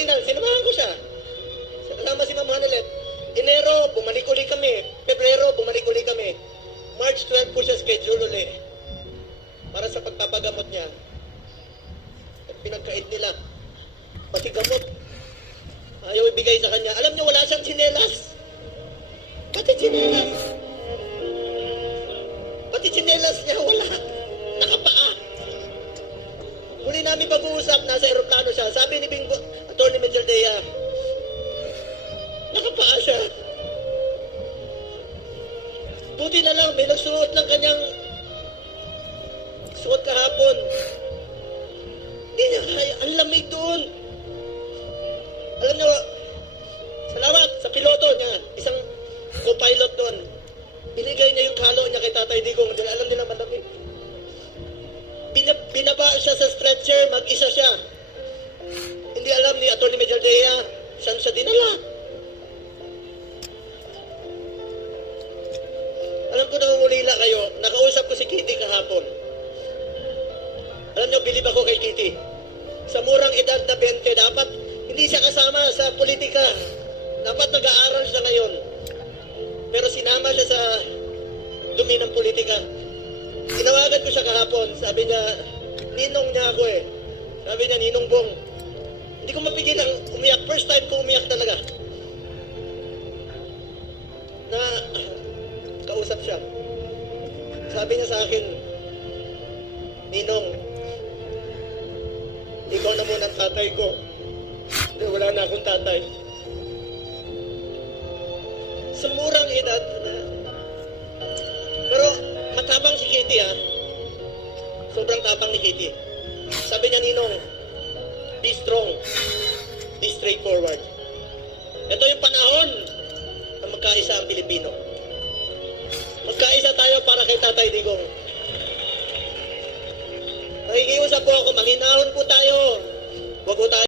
Ferdinand, sinamahan ko siya. Kasama si Ma'am Hanelet. Enero, bumalik uli kami. Pebrero, bumalik uli kami. March 12 po siya schedule uli. Para sa pagpapagamot niya. At pinagkait nila. Pati gamot. Ayaw ibigay sa kanya. Alam niyo, wala siyang tsinelas. Pati tsinelas. Pati tsinelas niya, wala. Nakapaa. Muli namin pag-uusap, nasa aeroplano siya. Sabi ni Bingo, Atty. Mejaldea, nakapaa siya. Buti na lang, may nagsuot ng kanyang suot kahapon. Hindi niya kaya. Ang lamig doon. Alam niyo, salamat sa piloto niya. Isang co-pilot doon. Binigay niya yung kalo niya kay Tatay Digong. Alam nila malamig. Binaba siya sa stretcher, mag-isa siya. Hindi alam ni Atty. Mejaldea, saan siya dinala. Alam ko nangungulila kayo, nakausap ko si Kitty kahapon. Alam niyo, bilib ako kay Kitty. Sa murang edad na 20, dapat hindi siya kasama sa politika. Dapat nag-aaral siya ngayon. Pero sinama siya sa dumi ng politika. Tinawagan ko siya kahapon. Sabi niya, ninong niya ako eh. Sabi niya, Ninong Bong. Hindi ko mapigil ang umiyak. First time ko umiyak talaga. Na kausap siya. Sabi niya sa akin, Ninong, ikaw na muna ang tatay ko. Wala na akong tatay. Sa murang edad, pero matapang si Kitty ha. Sobrang tapang ni Kitty. Sabi niya, Ninong, be strong, be straightforward. Ito yung panahon na magkaisa ang Pilipino. Magkaisa tayo para kay Tatay Digong. Nakikiusap po ako, manginahon po tayo. Wag po tayo